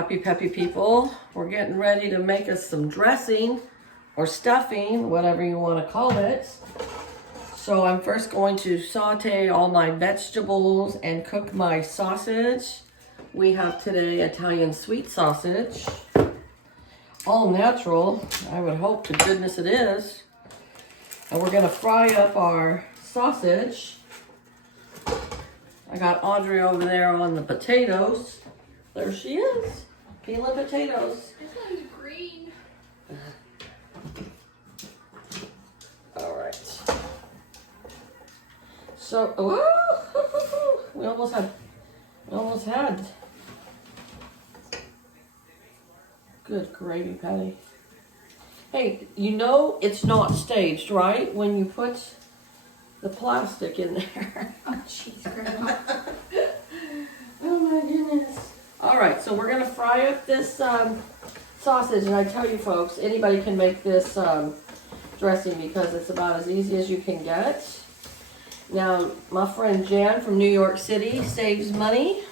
happy peppy people. We're getting ready to make us some dressing or stuffing, whatever you want to call it. So I'm first going to saute all my vegetables and cook my sausage. We have today Italian sweet sausage. All natural, I would hope to goodness it is. And we're gonna fry up our sausage. I got Audrey over there on the potatoes. There she is, peeling potatoes. It's going green. All right. So, oh, we almost had. Good gravy, Patty. Hey, you know it's not staged, right? When you put the plastic in there. Oh, jeez, Grandma. Oh my goodness. All right, so we're gonna fry up this sausage, and I tell you folks, anybody can make this dressing because it's about as easy as you can get. Now, my friend Jan from New York City saves money.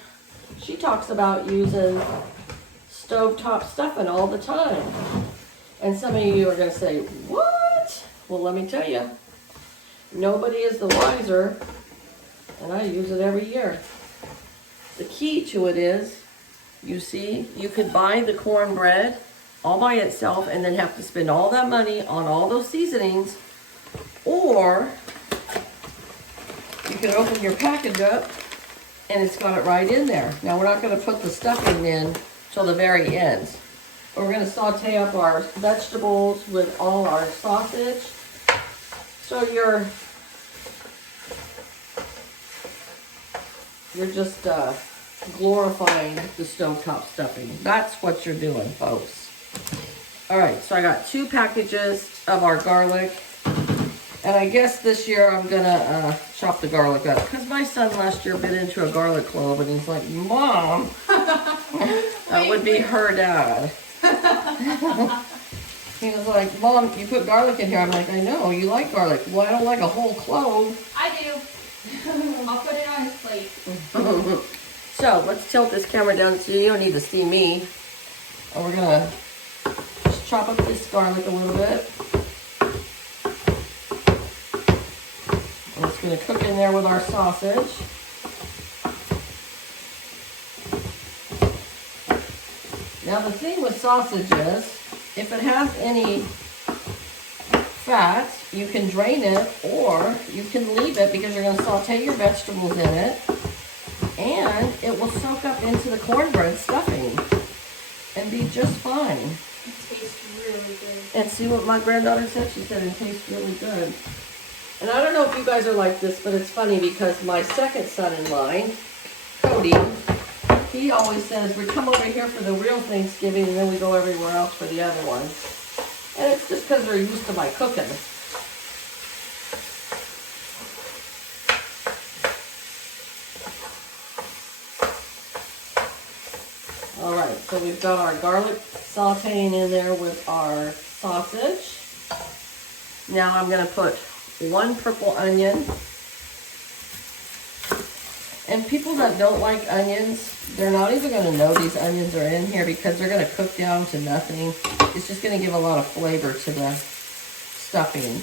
She talks about using stovetop stuffing all the time. And some of you are gonna say, what? Well, let me tell you, nobody is the wiser, and I use it every year. The key to it is, you see, you could buy the cornbread all by itself and then have to spend all that money on all those seasonings, or you can open your package up and it's got it right in there. Now we're not going to put the stuffing in till the very end. But we're going to saute up our vegetables with all our sausage. So you're just glorifying the stovetop stuffing. That's what you're doing, folks. All right, so I got 2 packages of our garlic. And I guess this year I'm gonna chop the garlic up. Because my son last year bit into a garlic clove and he's like, Mom, that would be her dad. He was like, Mom, you put garlic in here. I'm like, I know, you like garlic. Well, I don't like a whole clove. I do. I'll put it on his plate. So let's tilt this camera down so you don't need to see me. And we're gonna just chop up this garlic a little bit. And it's gonna cook in there with our sausage. Now the thing with sausage is, if it has any fat, you can drain it or you can leave it because you're gonna saute your vegetables in it. And it will soak up into the cornbread stuffing and be just fine. It tastes really good. And see what my granddaughter said? She said it tastes really good. And I don't know if you guys are like this, but it's funny because my second son in line, Cody, he always says, we come over here for the real Thanksgiving and then we go everywhere else for the other one. And it's just because they're used to my cooking. All right, so we've got our garlic sauteing in there with our sausage. Now I'm gonna put 1 purple onion. And people that don't like onions, they're not even gonna know these onions are in here because they're gonna cook down to nothing. It's just gonna give a lot of flavor to the stuffing.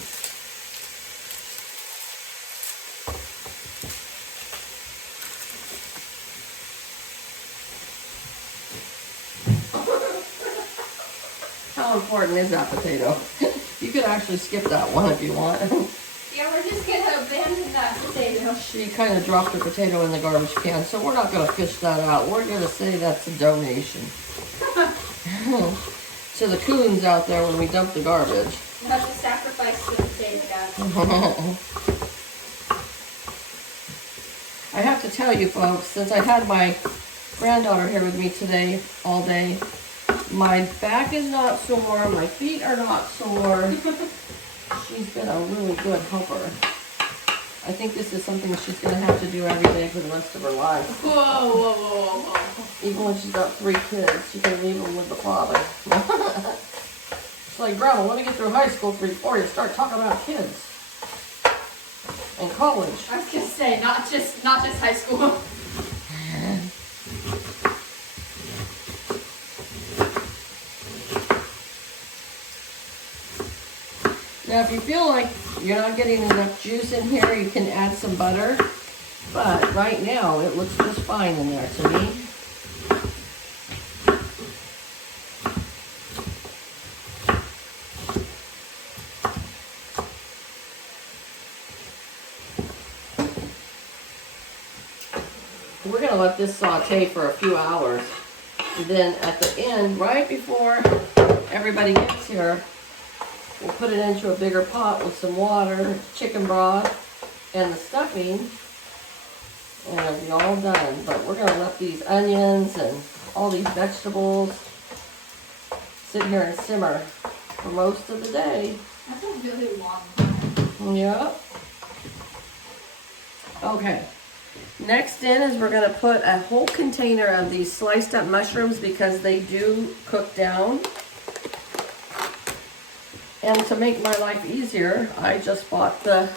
How important is that potato? You could actually skip that one if you want. Yeah, we're just gonna abandon that potato. She kind of dropped her potato in the garbage can, so we're not going to fish that out. We're going to say that's a donation. To the coons out there when we dump the garbage. That's a sacrifice to the potato guy. I have to tell you folks, since I had my granddaughter here with me today all day, my back is not sore, my feet are not sore. She's been a really good helper. I think this is something she's going to have to do every day for the rest of her life. Whoa, whoa, whoa, whoa. Even when she's got 3 kids, she can leave them with the father. It's like, Grandma, let me get through high school before you start talking about kids. And college. I was gonna say, not just high school. Now, if you feel like you're not getting enough juice in here, you can add some butter. But right now, it looks just fine in there to me. We're gonna let this saute for a few hours. And then at the end, right before everybody gets here, we'll put it into a bigger pot with some water, chicken broth, and the stuffing, and it'll be all done. But we're gonna let these onions and all these vegetables sit here and simmer for most of the day. That's a really long time. Yep. Okay. Next in is we're gonna put a whole container of these sliced up mushrooms because they do cook down. And to make my life easier, I just bought the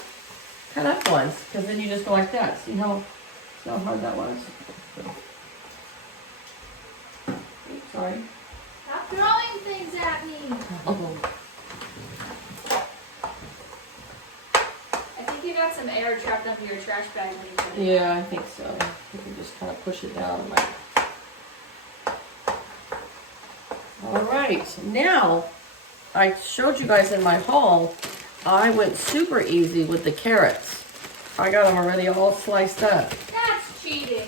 cut up ones because then you just go like that. See how hard that was? Oops, sorry. Stop throwing things at me. I think you got some air trapped under your trash bag when you put it. Yeah, I think so. You can just kind of push it down. All right, now I showed you guys in my haul, I went super easy with the carrots. I got them already all sliced up. That's cheating.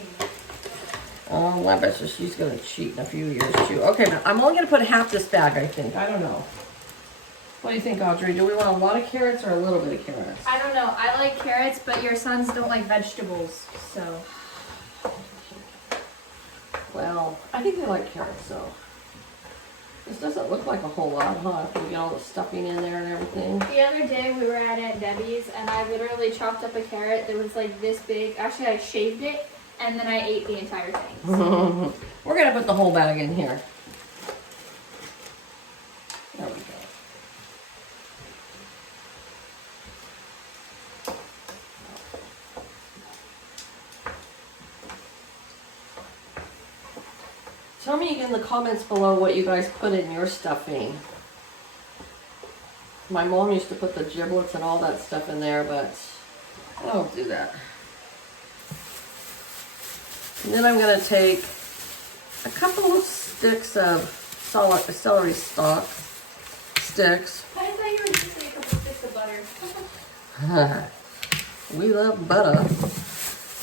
Oh, I bet you she's gonna cheat in a few years too. Okay, but I'm only gonna put half this bag, I think. I don't know. What do you think, Audrey? Do we want a lot of carrots or a little bit of carrots? I don't know. I like carrots, but your sons don't like vegetables, so. Well, I think they like carrots, so. This doesn't look like a whole lot, huh? After we get all the stuffing in there and everything. The other day we were at Aunt Debbie's and I literally chopped up a carrot that was like this big. Actually, I shaved it and then I ate the entire thing. We're gonna put the whole bag in here. There we go. Tell me in the comments below what you guys put in your stuffing. My mom used to put the giblets and all that stuff in there, but I don't do that. And then I'm going to take a couple of sticks of celery stalk sticks. I thought you were going to say a couple sticks of butter. We love butter.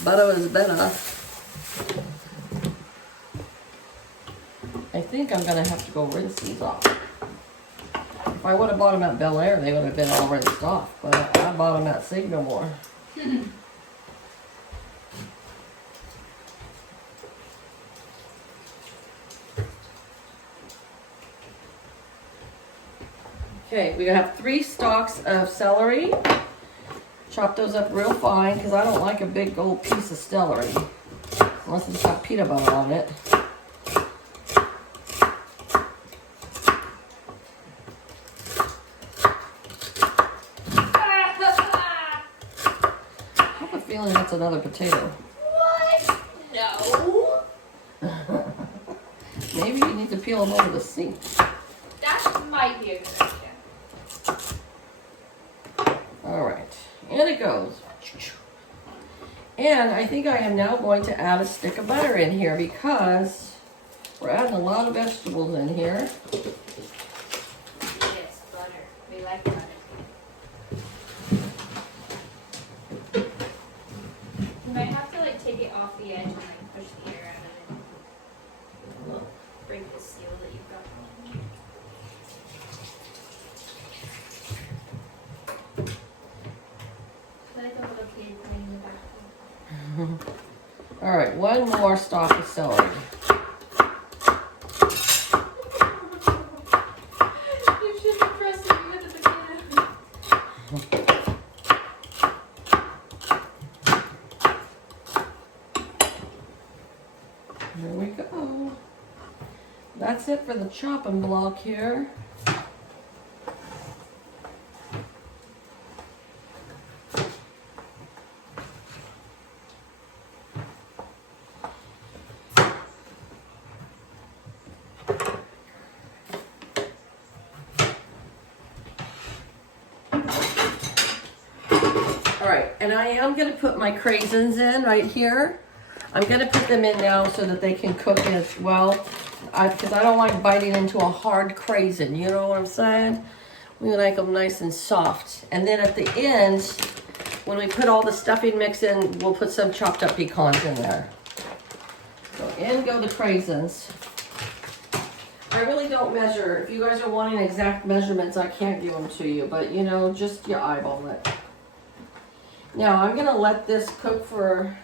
Butter is better. I think I'm going to have to go rinse these off. If I would have bought them at Bel Air, they would have been all rinsed off. But I bought them at Save No More. Okay, we have 3 stalks of celery. Chop those up real fine because I don't like a big old piece of celery unless it's got peanut butter on it. I have a feeling that's another potato. What? No. Maybe you need to peel them over the sink. That might be a good idea. All right, and it goes. And I think I am now going to add a stick of butter in here because we're adding a lot of vegetables in here. Yes, butter. We like butter. You might have to like take it off the edge and like push the air out of it. Break the seal that you've got going. I feel like a little kid playing in the background. All right, one more stalk of celery. You should have pressed it with the potato. There we go. That's it for the chopping block here. right, and I am gonna put my craisins in right here. I'm gonna put them in now so that they can cook as well. Because I don't like biting into a hard craisin, you know what I'm saying? We like them nice and soft. And then at the end, when we put all the stuffing mix in, we'll put some chopped up pecans in there. So in go the craisins. I really don't measure. If you guys are wanting exact measurements, I can't give them to you, but you know, just you eyeball it. Now I'm gonna let this cook for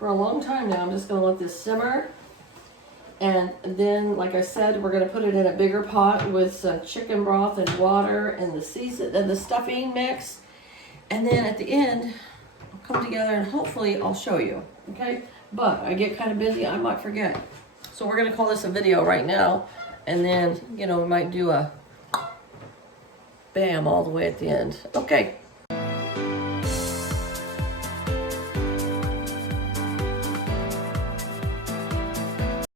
a long time now. I'm just gonna let this simmer. And then, like I said, we're gonna put it in a bigger pot with some chicken broth and water and the season and the stuffing mix. And then at the end, I'll come together and hopefully I'll show you, okay? But I get kind of busy, I might forget. So we're gonna call this a video right now. And then, you know, we might do a bam all the way at the end. Okay.